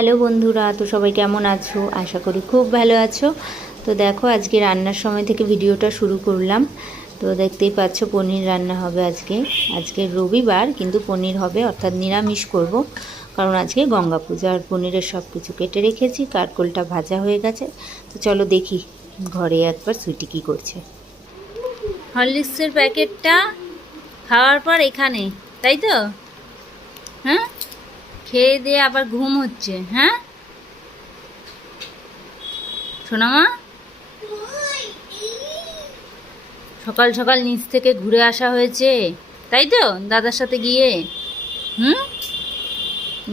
Hello বন্ধুরা, তো সবাই কেমন আছো? আশা করি খুব ভালো আছো। তো দেখো, আজকে রান্নার সময় থেকে ভিডিওটা শুরু করলাম। তো দেখতেই পাচ্ছ পনির রান্না হবে আজকে রবিবার, কিন্তু পনির হবে, অর্থাৎ নিরামিষ করব। কারণ আজকে গঙ্গা পূজা। আর পনিরের সব কিছু কেটে রেখেছি, কারকোলটা ভাজা হয়ে গেছে। তো চলো দেখি ঘরে একবার সুইটি কী করছে। হরলিক্সের প্যাকেটটা খাওয়ার পর এখানে, তাই তো? হ্যাঁ, খেয়ে দিয়ে আবার ঘুম হচ্ছে। হ্যাঁ সোনামা, সকাল সকাল নিচ থেকে ঘুরে আসা হয়েছে, তাই তো? দাদার সাথে গিয়ে। হুম,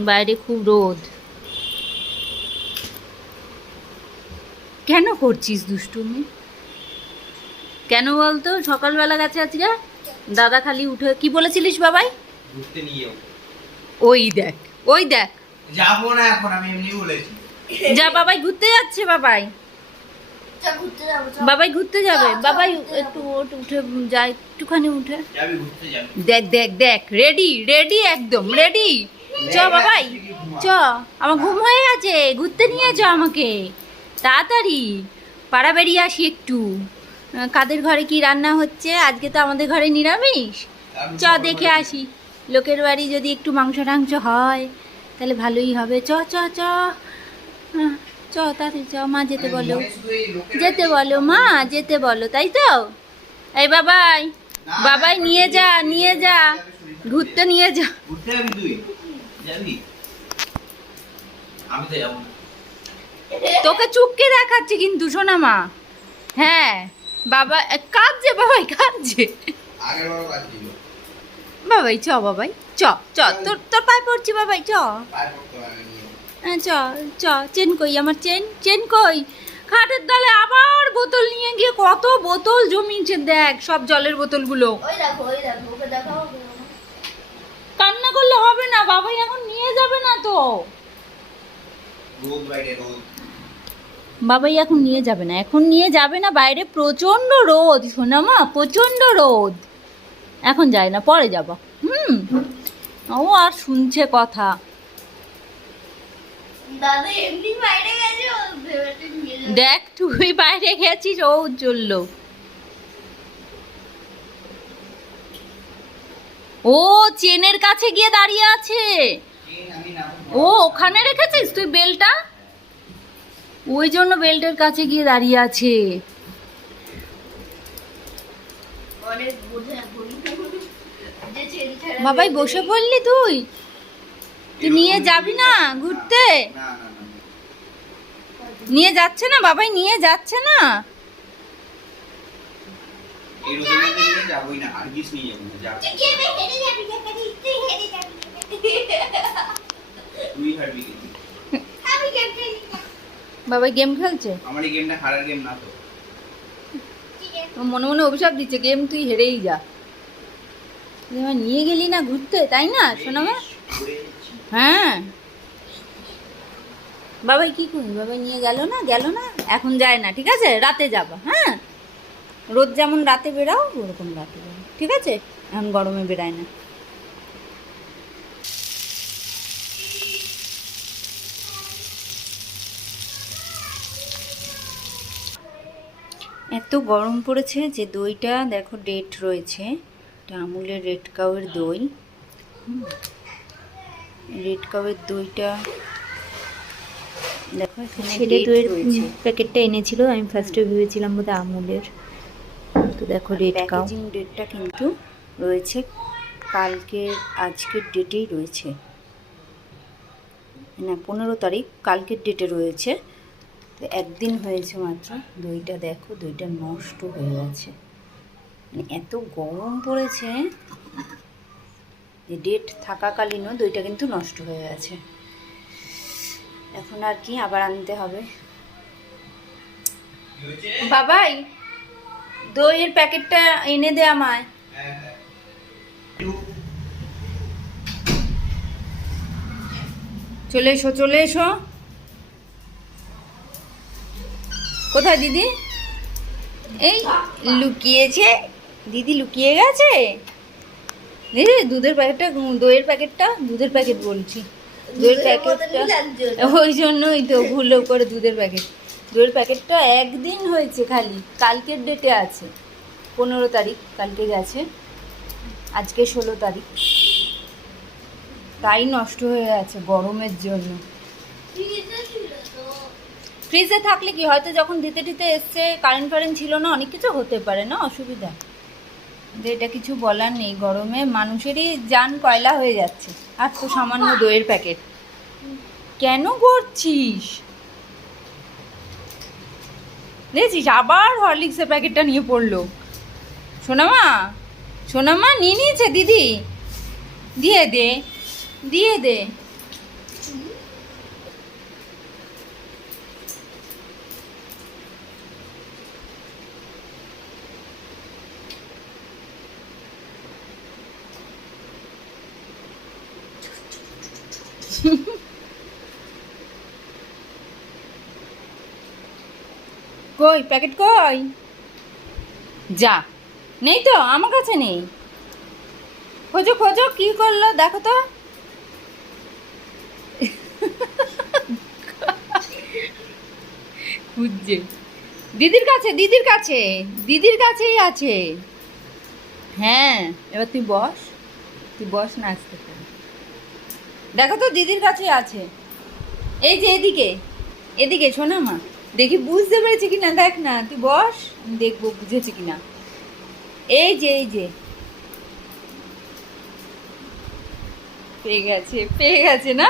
বাইরে খুব রোদ। কেন করছিস দুষ্টুমি? কেন বলতো? সকালবেলা গেছে আজকে দাদা, খালি উঠে কি বলেছিলিস বাবাই? ঘুরতে নিয়ে যাও। ওই দেখ, ওই দেখ। যাবো না এখন, আমি এমনি বলেছি। যা, বাবাই ঘুরতে যাচ্ছে। বাবাই বাবাই ঘুরতে যাবে। বাবাই একটু উঠে যায়, একটুখানি উঠে। যাবি ঘুরতে যাবি? দেখ দেখ দেখ, রেডি রেডি, একদম রেডি। চ বাবাই, চ। আমার ঘুম হয়ে গেছে, ঘুরতে নিয়ে চ আমাকে তাড়াতাড়ি। পাড়া বেরিয়ে আসি একটু। কাদের ঘরে কি রান্না হচ্ছে? আজকে তো আমাদের ঘরে নিরামিষ। চ দেখে আসি। লোকের বাড়ি যদি একটু মাংস টাংস হয় তাহলে ভালোই হবে। চ চ চ, চ তাড়াতাড়ি চ। মা যেতে বলো, যেতে বলো মা, যেতে বলো, তাই তো? এই বাবাই, বাবাই নিয়ে যা, নিয়ে যা, ঘুরতে নিয়ে যা। ঘুরতে যাবি তুই? যাবি? আমি তো যাবো না। তোকে চুপকে দেখাচ্ছে কিন্তু সোনা মা। হ্যাঁ বাবা কাঁদছে, বাবাই কাঁদছে। আগের বারও কাজ ছিল। বাবাই চ, বাবাই চ চ, তোর তোর পায়ে পড়ছি বাবাই, চ। পায়ে পড়তে পারে নিয়ে। হ্যাঁ চ চ। চেন কই আমার? চেন, চেন কই? খাটের তলে আবার বোতল নিয়ে গিয়ে কত বোতল জমিয়েছে দেখ, সব জলের বোতলগুলো। কান্না করলে হবে না, বাবাই এখন নিয়ে যাবে না তো। রোদ বাইরে, রোদ। বাবাই এখন নিয়ে যাবে না, এখন নিয়ে যাবে না, বাইরে প্রচন্ড রোদ সোনামা, প্রচন্ড রোদ। এখন যায় না, পরে যাব। ও আর শুনছে কথা। দেখ তুই বাইরে গেছিস, ও চললো। ও চেনের কাছে গিয়ে দাঁড়িয়ে আছে। আমি না। ও ওখানে রেখেছিস তুই বেলটা, ওই জন্য বেল্টের কাছে গিয়ে দাঁড়িয়ে আছে। বাবাই বসে পড়লি তুই? তুই নিয়ে যাবি না ঘুরতে? না না না। নিয়ে যাচ্ছে না বাবাই, নিয়ে যাচ্ছে না। এই রোদের মধ্যে নিয়ে যাবোই না, আর কিছু নিয়ে যাবো না। যা তুই হারবি কিন্তু। বাবাই গেম খেলছে। আমার এই গেমটা হারার গেম না তো। মনে মনে অভিশাপ দিচ্ছে, গেম তুই হেরেই যা। তুই আমার নিয়ে গেলি না ঘুরতে, তাই না শোনামা? হ্যাঁ বাবাই কি করি, বাবাই নিয়ে গেল না, গেল না, এখন যায় না, ঠিক আছে? রাতে যাবা। হ্যাঁ, রোজ যেমন রাতে বেরাও ওরকম রাতে বেরাও, ঠিক আছে? এখন গরমে বেরায় না। এত গরম পড়েছে যে দইটা দেখো ডেট রয়েছে। এটা আমুলের রেড কাউয়ের দই। রেড কাউয়ের দইটা দেখো এখানে ছেলে দইয়ের প্যাকেটটা এনেছিল, আমি ফার্স্টে ভেবেছিলাম বোধহয় আমুলের। তো দেখো রেড কাউ ডেটটা কিন্তু রয়েছে কালকের, আজকের ডেটেই রয়েছে না, 15 তারিখ, কালকের ডেটে রয়েছে। তো একদিন হয়েছে মাত্র। দইটা দেখো, দইটা নষ্ট হয়ে গেছে, মানে এত গরম পড়েছে যে ডেট থাকাকালীনও দইটা কিন্তু নষ্ট হয়ে গেছে। এখন আর কি, আবার আনতে হবে। বাবাই দইয়ের প্যাকেটটা এনে দে আমায়। চলে এসো, চলে এসো। কোথায় দিদি? এই লুকিয়েছে, দিদি লুকিয়ে গেছে। দুধের প্যাকেটটা, দইয়ের প্যাকেটটা, দুধের প্যাকেট বলছি, দুধের প্যাকেটটা ওই জন্যই তো ভুলো করে দুধের প্যাকেটটা একদিন হয়েছে খালি, কালকের ডেটে আছে 15 তারিখ, কালকে গেছে, আজকে 16 তারিখ, তাই নষ্ট হয়ে আছে গরমের জন্য। ফ্রিজে থাকলে কি হয়তো যখন দিতে এসছে কারেন্ট ছিল না, অনেক কিছু হতে পারে না, অসুবিধা, যে এটা কিছু বলার নেই, গরমে মানুষেরই জান কয়লা হয়ে যাচ্ছে। আর তো সামান্য দইয়ের প্যাকেট কেন করছিস, দেখছিস আবার হরলিক্সের প্যাকেটটা নিয়ে পড়লো। সোনামা নিয়ে নিয়েছে দিদি, দিয়ে দে কই প্যাকেট কই, যা, নেই তো, আমার কাছে নেই, খোঁজো কি করলো দেখো তো। খুঁজছে দিদির কাছেই আছে। হ্যাঁ এবার তুই বস না, আসতে পারে, দেখো তো দিদির কাছে আছে, এই যে এদিকে শোনা মা, দেখি বুঝতে পেরেছি কিনা, দেখ না, তুই বস, আমি দেখবো বুঝেছি কিনা। এই যে পেয়ে গেছে না,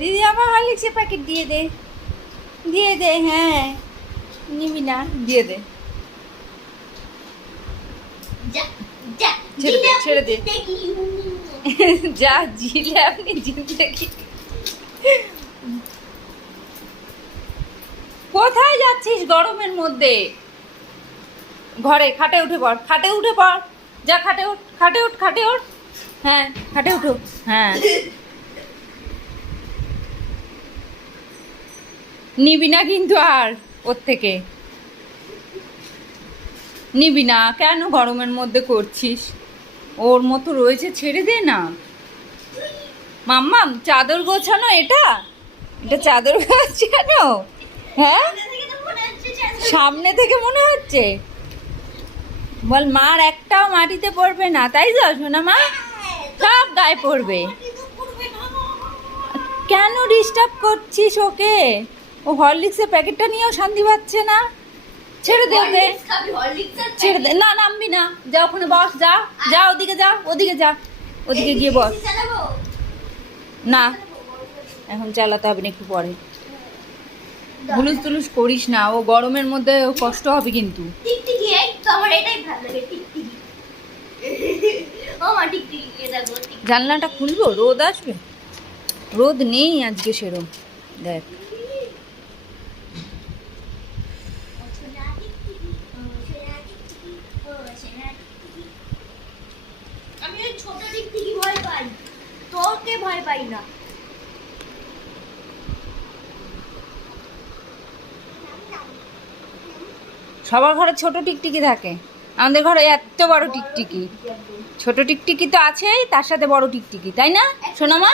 দিদি আমার হরলিক্সের প্যাকেট দিয়ে দে, হ্যাঁ নিবি না, দিয়ে দে, ছেড়ে দে যা, জিলে আপনি জিন্দগি। কোথায় যাচ্ছিস গরমের মধ্যে, ঘরে খাটে উঠে পড়, যা খাটে উঠ, হ্যাঁ খাটে উঠো, হ্যাঁ নিবি না কিন্তু, আর ওর থেকে নিবি না, কেন গরমের মধ্যে করছিস, ওর মতো রয়েছে, ছেড়ে দে না। মাম্মাম চাদর গোছানো, এটা চাদর গোছানো, হ্যাঁ সামনে থেকে মনে হচ্ছে, বল মার একটাও মাটিতে পড়বে না, তাই তো শোনা মা, সব গায়ে পড়বে, কেন ডিস্টার্ব করছিস ওকে, ও হরলিক্সের প্যাকেটটা নিয়েও শান্তি পাচ্ছে না, ছেড়ে দে, না নামবি না, যা ওখানে বস, যা ওদিকে গিয়ে বস, না এখন চালাতে হবে না, একটু পরে, হুলুস করিস না, ও গরমের মধ্যে কষ্ট হবে কিন্তু। জানলাটা খুলবো, রোদ আসবে, রোদ নেই আজকে সেরম, দেখ আমি ওই ছোট টিকটিকি ভয় পাই, তোকে ভয় পাই না। সবার ঘরে ছোট টিকটিকি থাকে, আমাদের ঘরে এত বড় টিকটিকি, ছোট টিকটিকি তো আছেই, তার সাথে বড় টিকটিকি, তাই না শোনা মা,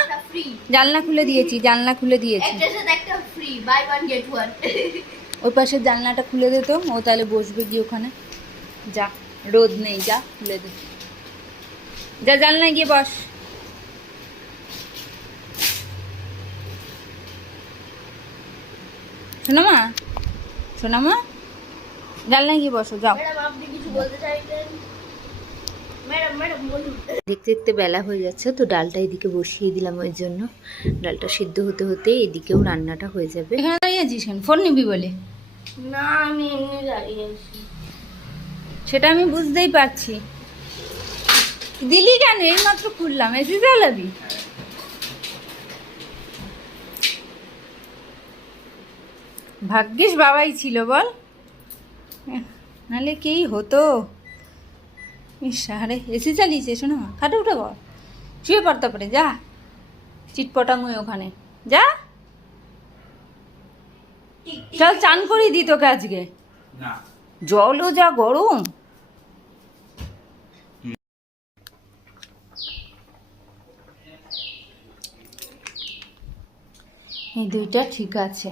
জানলা খুলে দিয়েছি, ওই পাশের জানলাটা খুলে দে তো, ও তাহলে বসবে গিয়ে ওখানে, যা রোদ নেই, যা খুলে দে, যা জানলায় গিয়ে বস, শোনা মা জানলায় গিয়ে বসো, যাও। দেখতে দেখতে বেলা হয়ে যাচ্ছে, তো ডালটা এদিকে বসিয়ে দিলাম, ওই জন্য ডালটা সিদ্ধ হতে হতে এদিকেও রান্নাটা হয়ে যাবে। এখানে দাঁড়িয়ে আছিস কেন, ফোন নিবি বলে? না আমি এমনি দাঁড়িয়ে আছি। সেটা আমি বুঝতেই পারছি, দিলি কেন, এই মাত্র খুললাম, এসে চালাবি, ভাগ্যিস বাবাই ছিল বল, নাহলে কি হতো। আরে এসি চালিয়েছে, শোনো খাটে উঠে বল, শুয়ে পড়, তারপরে যা চিটপটাঙ্গুই ওখানে, যা চল চান করিয়ে দিই তোকে আজকে, জলও যা গরম, এই দুইটা ঠিক আছে,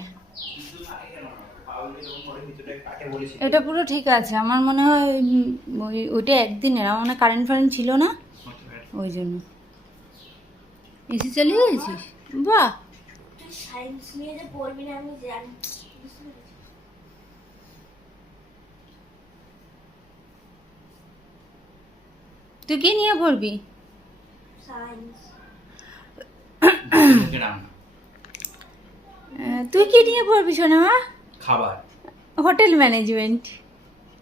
এটা পুরো ঠিক আছে। আমার মনে হয় ওইটা একদিনের, আমার মনে হয় কারেন্ট ফারেন্ট ছিল না ওই জন্য। এসি চালিয়ে গেছিস? বাহ, তুই সায়েন্স নিয়ে যে পড়বি না আমি জানি। বুঝতে পেরেছি? তুই কি নিয়ে পড়বি? সায়েন্স। মুখে রান্না, তুই কি নিয়ে পড়বি সোনা? খাবার, হোটেল ম্যানেজমেন্ট।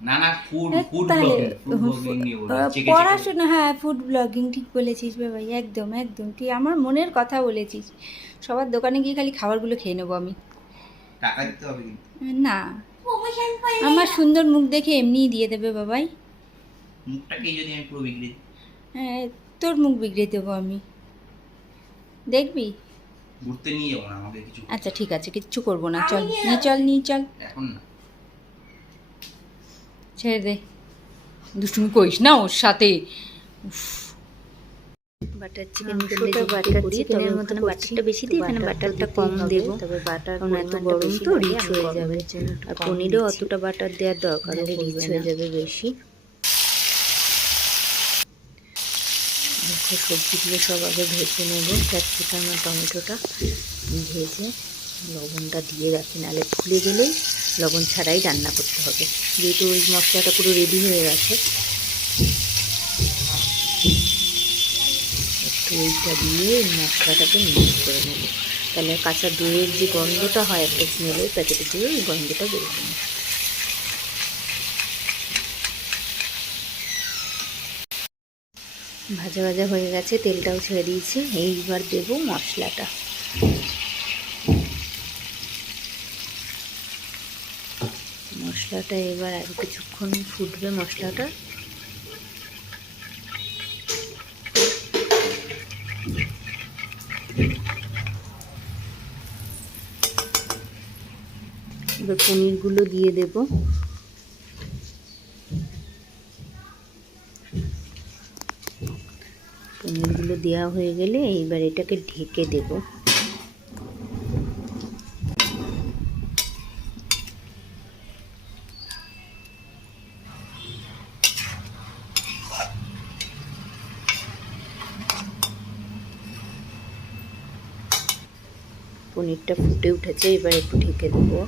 না না ফুড ফুড তাহলে ব্লগিং নিয়ে বলবো, চিকেন পড়াশোনা, হ্যাঁ ফুড ব্লগিং, ঠিক বলেছিস বাবাই, একদম একদম তুই আমার মনের কথা বলেছিস। সবার দোকানে গিয়ে খালি খাবারগুলো খেয়ে নেবো আমি। টাকা দিতে হবে কিন্তু। না, প্রমোশন পাই। আমার সুন্দর মুখ দেখে এমনিই দিয়ে দেবে বাবাই। মুখটাকেই যদি আমি পুরো বিগড়ে দিই। হ্যাঁ, তোর মুখ বিগড়ে দেবো আমি, দেখবি। ঘুরতে নিয়ে যাবো না আমাকে কিছু, আচ্ছা ঠিক আছে, কিচ্ছু করবো না, চল নিয়ে চল, নিয়ে চল, এখন না। ছেড়ে দে, দুষ্টুমি করিস না ওর সাথে। বাটার চিকেন করলে বাটার চিকেনের মতন বাটারটা বেশি দিই, এখানে বাটারটা কম দেবো, তবে বাটার কারণ এত গরম তো রিচ হয়ে যাবে। আর পনিরেও অতটা বাটার দেওয়ার দরকার নেই, রিচ হয়ে যাবে বেশি। দেখো সবজিগুলো সব আগে ভেজে নেবো, ক্যাপসিকাম আর টমেটোটা ভেজে লবণটা দিয়ে রাখি, নাহলে খুলে গেলেই লবণ ছাড়াই রান্না করতে হবে। যেহেতু ওই মশলাটা পুরো রেডি হয়ে গেছে, একটু ওইটা দিয়ে মশলাটাকে মিক্স করে নেব, তাহলে কাঁচা দইয়ের যে গন্ধটা হয় একটা স্মেলের প্যাকেটে দিয়ে, ওই গন্ধটা বেরোবে না। ভাজা ভাজা হয়ে গেছে, তেলটাও ছেড়ে দিয়েছি, এইবার দেবো মশলাটা। মশলাটা এবার আর কিছুক্ষণ ফুটবে মশলাটা। এবার পনিরগুলো দিয়ে দেব। পনিরগুলো দেওয়া হয়ে গেলে এইবার এটাকে ঢেকে দেব। পনিরটা ফুটে উঠেছে, এবার একটু ঢেকে দেবো।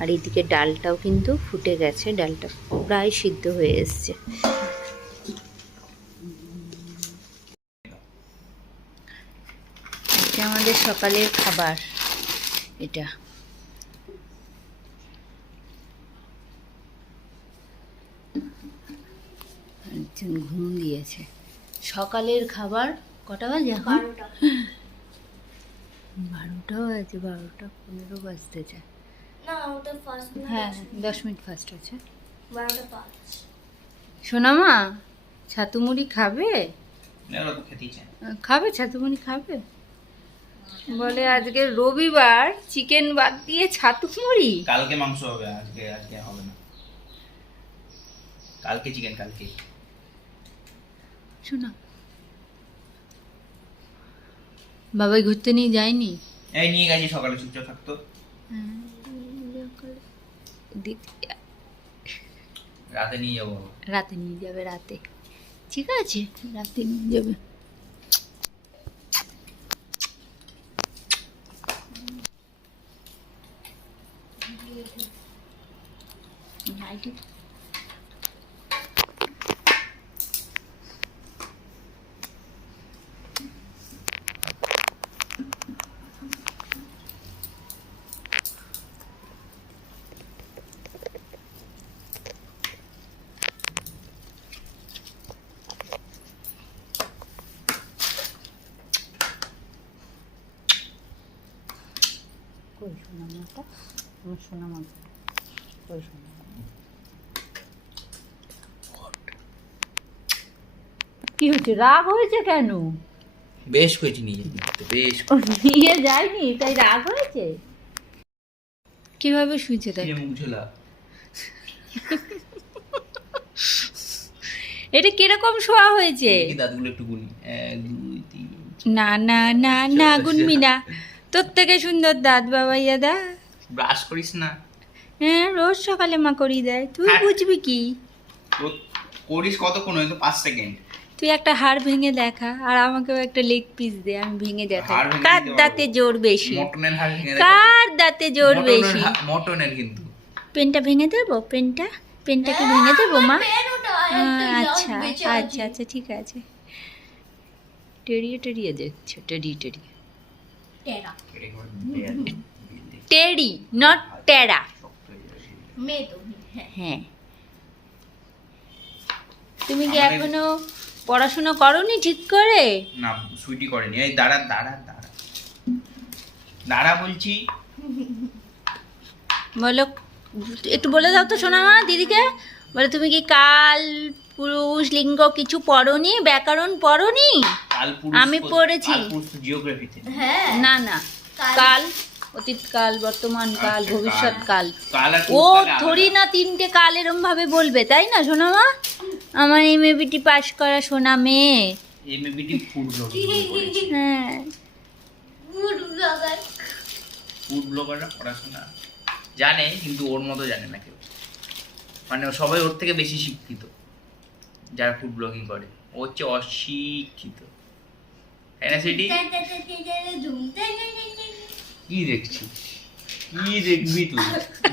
আর এদিকে ডালটাও কিন্তু ফুটে গেছে, ডালটা প্রায় সিদ্ধ হয়ে এসছে। এটা আমাদের সকালের খাবার, এটা একজন ঘুম দিয়েছে। সকালের খাবার কটা বাজে এখন? 12টা। 12টা বাজে, 12:15 বাজতে যায়। না ওটা ফার্স্ট না। হ্যাঁ 10 মিনিট ফার্স্ট আছে। 12:05। সোনামা ছাতু মুড়ি খাবে? না ওরা তো খেতেই চায় না। খাবে ছাতু মুড়ি খাবে? বলে আজকে রবিবার, চিকেন বাদ দিয়ে ছাতু মুড়ি। কালকে মাংস হবে, আজকে আজকে হবে না। কালকে চিকেন, কালকে। শোনা, বাবাই ঘুরতে নিয়ে যায়নি? এই নিয়ে গেছি সকালে, চুপচাপ থাকতো। রাতে নিয়ে যাবো। রাতে নিয়ে যাবে, রাতে ঠিক আছে, রাতে নিয়ে যাবে। কই সোনা মাটা, আমার সোনা মাটা কই? সোনা কি হয়েছে, রাগ হয়েছে কেন? বেশ হয়েছি নিয়ে যেতে, বেশ। ও নিয়ে যায়নি তাই রাগ হয়েছে? কিভাবে শুয়েছে দেখ, মুখ ঝোলা। এটা কিরকম শোয়া হয়েছে? দেখি দাঁতগুলো একটু গুনি, 1 2 3। না না না না, গুনবি না, তোর থেকে সুন্দর দাঁত বাবাই দাদা। ব্রাশ করিস না। হ্যাঁ, রোজ সকালে মা করি দেয়, তুই হ্যাঁ। বুঝবি কি? তো করিস কতক্ষণ, হয়তো 5 সেকেন্ড। তুই একটা হাড় ভেঙে দেখা, আর আমাকেও একটা লেগ পিস দে, আমি ভেঙে দেখাই হাড় ভেঙে কার দিতে দাঁতে পারবো। জোর বেশি, মটনের হাড় ভেঙে কার দাঁতে জোর বেশি। মটনের কিন্তু পেনটা ভেঙে দেবো, পেনটা কি ভেঙে দেবো মা? পেন ওটা, একটা আচ্ছা ইয়ার্স বেঁচে আচ্ছা আছে। আচ্ছা ঠিক আছে। টেরিয়ে দেখছো, টেরিয়ে। টেরা, টেরি নট টেরা। মেয়ে তো, হ্যাঁ। হ্যাঁ, তুমি কি এখনো পড়াশোনা করোনি ঠিক করে? না, সুইটি করেনি। এই দাঁড়া বলছি। বলো, একটু বলে দাও তো শোনা মা দিদিকে। বলে তুমি কি কাল পুরুষ লিঙ্গ কিছু পড়োনি, ব্যাকরণ পড়োনি? আমি পড়েছি। জিওগ্রাফিতে। হ্যাঁ, না না, কাল, অতীতকাল, বর্তমান কাল, আচ্ছা, ভবিষ্যৎ কাল। কাল আর ও পুরুষ কালে থরি আলাদা। না 3টে কাল এরম ভাবে বলবে, তাই না সোনা মা? আমার এমএবিটি পাস করা সোনা মেয়ে। এমএবিটি ফুড হ্যাঁ, গুড ব্লগার। ফুড ব্লগাররা পড়াশোনা জানে, কিন্তু ওর মতো জানে না কেউ। মানে সবাই ওর থেকে বেশি শিক্ষিত যারা ফুড ব্লগিং করে। ও হচ্ছে অশিক্ষিত, তাই না সেটি? কি দেখছিস? কি দেখবি তুই?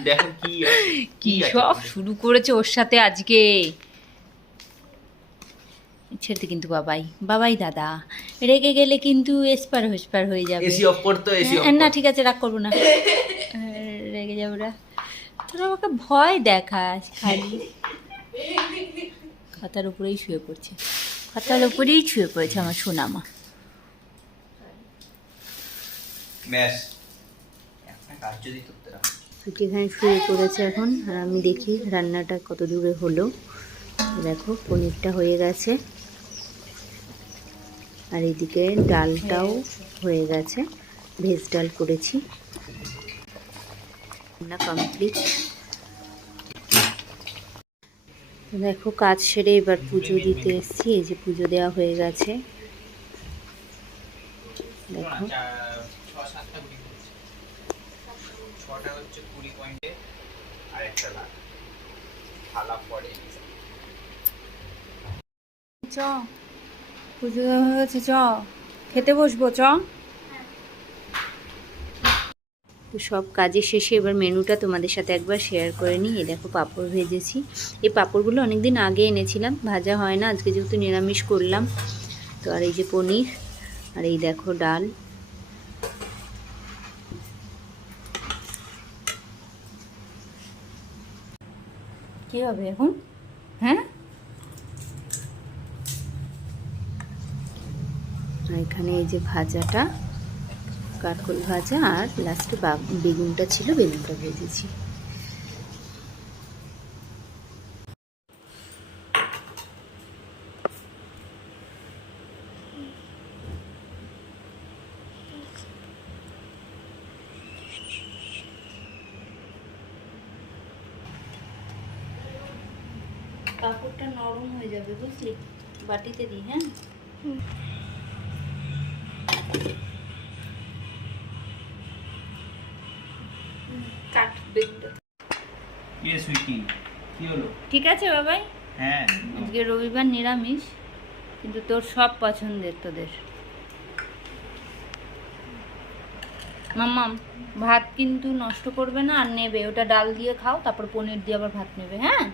দেখো কি আছে, কি আছে সব ওখানে? শুরু করেছে ওর সাথে আজকে। ছেড়ে কিন্তু বাবাই দাদা রেগে গেলে কিন্তু এসপার হেসপার হয়ে যাবে। এসি অফ করতো, এসি অফ না ঠিক আছে, রাগ করবো না। রেগে যাবে ওরা। তোরা আমাকে ভয় দেখাস খালি। খাতার উপরেই শুয়ে পড়ছে আমার সোনামা। ব্যাস, একটা কাজ যদি করতে না। সুটি এখানে শুয়ে পড়েছে এখন, আর আমি দেখি রান্নাটা কত দূরে হলো। দেখো পনিরটা হয়ে গেছে, আর এদিকে ডালটাও হয়ে গেছে, ভেজ ডাল করেছি। রান্না কমপ্লিট। দেখো কাজ সেরে এবার পুজো দিতে এসেছি। এই যে পুজো দেওয়া হয়ে গেছে, দেখো। 6-7টা গুলি করছে। 6টা হচ্ছে 20 পয়েন্টে, আর একটা লাখ থালা পড়ে। চ পুজো দেওয়া হয়ে গেছে, চ খেতে বসবো, চ। তো সব কাজের শেষে এবার মেনুটা তোমাদের সাথে একবার শেয়ার করে নিই। এই দেখো পাঁপড় ভেজেছি। এই পাঁপড়গুলো অনেকদিন আগে এনেছিলাম, ভাজা হয় না, আজকে যেহেতু নিরামিষ করলাম। তো আর এই যে পনির, আর এই দেখো ডাল। কি হবে এখন? হ্যাঁ, আর এখানে এই যে ভাজাটা, কারকল ভাজা, আর লাস্টে বেগুনটা ছিল, বেগুনটা ভেজেছি। কাপড়টা নরম হয়ে যাবে বুঝলি, বাটিতে দিই। হ্যাঁ, কাট বেগুনটা। ইয়ে সুইটি, কি হলো? ঠিক আছে বাবাই, হ্যাঁ, আজকে রবিবার নিরামিষ, কিন্তু তোর সব পছন্দের তোদের। মাম্মাম ভাত কিন্তু নষ্ট করবে না, আর নেবে ওটা ডাল দিয়ে খাও, তারপর পনির দিয়ে আবার ভাত নেবে। হ্যাঁ,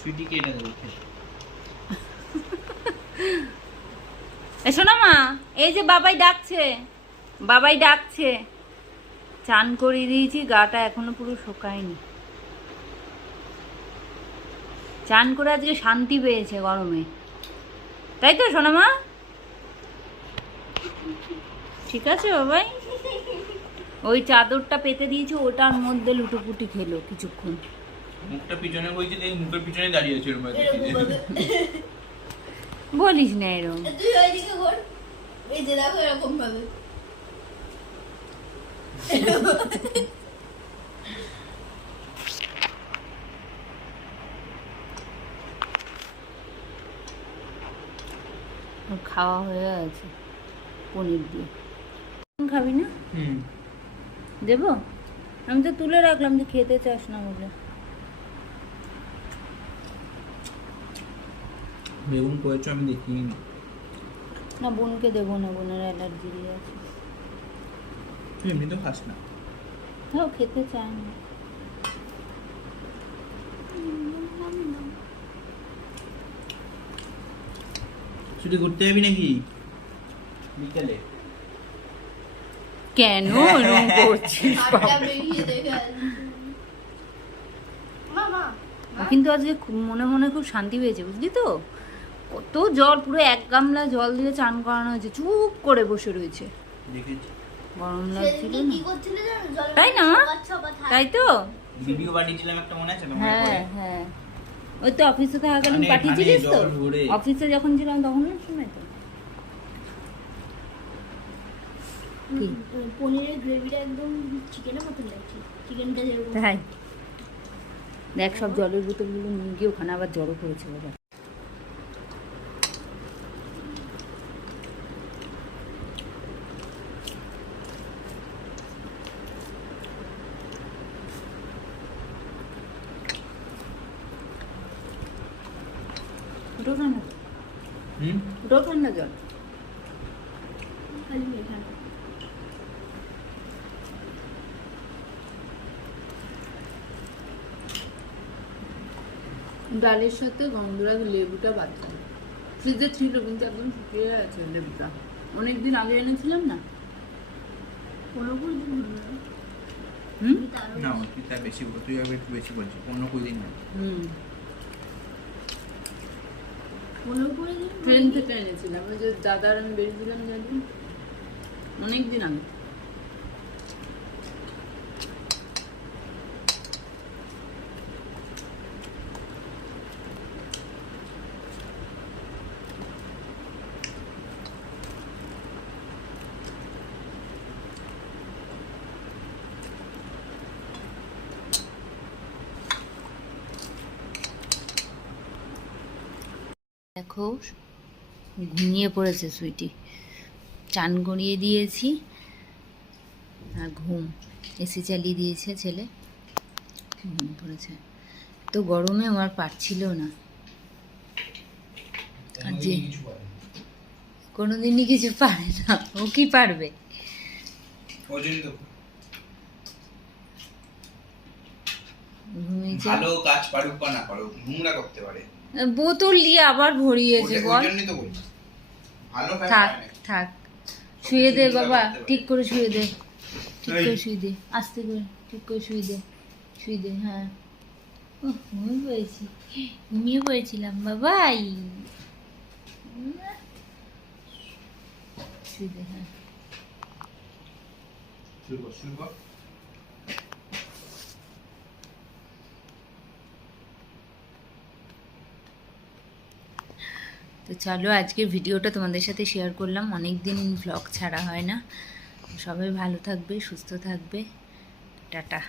সুইটিকে এটা দেবো খেতে। এসো না মা, এই যে বাবাই ডাকছে। চান করিয়ে দিয়েছি, গাটা এখনো পুরো শুকায়নি। চান করে আজকে শান্তি পেয়েছে গরমে, তাই তো সোনা মা? ঠিক আছে বাবাই, ওই চাদরটা পেতে দিয়েছি, ওটার মধ্যে লুটোপুটি খেলো কিছুক্ষণ। মুখটা পিছনে কইছে, দেখি মুখের পিছনে দাঁড়িয়ে আছে ওর মধ্যে। বলিস না এরকম। তুই ওইদিকে ঘোর, এই যে দেখো এরকম ভাবে। খাওয়া হয়ে গেছে পনির দিয়ে। খাবি না? হুম। দেবো? আমি তো তুলে রাখলাম যে খেতে চাস না বলে। বেগুন করেছো আমি দেখিনি। না বোনকে দেবো না, বোনের অ্যালার্জি আছে। তুই এমনি তো খাস না। হ্যাঁ খেতে চায় না। শুধু ঘুরতে যাবি নাকি বিকালে? কেন এরকম করছিস? হাতটা বেরিয়ে দেখে মামা কিন্তু আজকে মনে মনে খুব শান্তি পেয়েছে বুঝলি তো। কত জল, পুরো 1 গামলা জল দিয়ে চান করানো হয়েছে, চুপ করে বসে রয়েছে। দেখেছি। গরম লাগছিল সেদিন না? কি করছিলে জানো? জলের তাই না? মধ্যে সবার থাক। তাই তো। ভিডিও বানিয়েছিলাম একটা, মনে আছে? হ্যাঁ হ্যাঁ, ওই তো অফিসে থাকাকালীন মানে পাঠিয়েছিলিস তো। জল ভরে। অফিসে যখন ছিলাম তখন না সময় তো। কি? পনিরের গ্রেভিটা একদম চিকেনের মতো লাগছে, চিকেনটা যেরকম। তাই দেখ, সব জলের বোতলগুলো নিয়ে গিয়ে ওখানে আবার জড়ো করেছে বাবা। ওটাও ঠান্ডা, হুম। ওটাও ঠান্ডা জল। খালি এখানে ডালের সাথে গন্ধরাজ লেবুটা বাঁধা, ফ্রিজে ছিল কিন্তু একদম শুকিয়ে গেছে লেবুটা। অনেকদিন আগে এনেছিলাম না। পুরোপুরি দিন হুম না তুই তার বেশি বল, তুই আবার একটু বেশি বলছিস। অন্য কোনো দিন না। হুম, পুরোপুরি দিন ট্রেন থেকে এনেছিলাম, ওই যে দাদার আমি বেরিয়েছিলাম যেদিন, অনেকদিন আগে। দেখো ঘুমিয়ে পড়েছে সুইটি, চান করিয়ে দিয়েছি আর ঘুম, এসি চালিয়ে দিয়েছে ছেলে, ঘুমিয়ে পড়েছে। তো গরমে ও আর পারছিল না। আর যে কোনোদিনই কিছু পারে না, ও কি পারবে? ঘুমিয়েছে। ভালো কাজ পারুক বা না পারুক, নোংরা করতে পারে। বোতল দিয়ে আবার ভরিয়েছে বল। জন্যই তো বলছি ভালো কাজ থাক পারে না। থাক, শুয়ে দে বাবা, ঠিক করে শুয়ে দে, ঠিক এই। করে শুয়ে দে, আস্তে করে ঠিক করে শুয়ে দে, শুয়ে দে। হ্যাঁ ঘুমিয়ে পড়েছি, ঘুমিয়ে পড়েছিলাম বাবাই। শুয়ে দে। হ্যাঁ শুরু কর, শুরু কর। তো চলো, আজকের ভিডিওটা তোমাদের সাথে শেয়ার করলাম। অনেক দিন ভ্লগ ছাড়া হয় না। সবাই ভালো থাকবে, সুস্থ থাকবে। টাটা।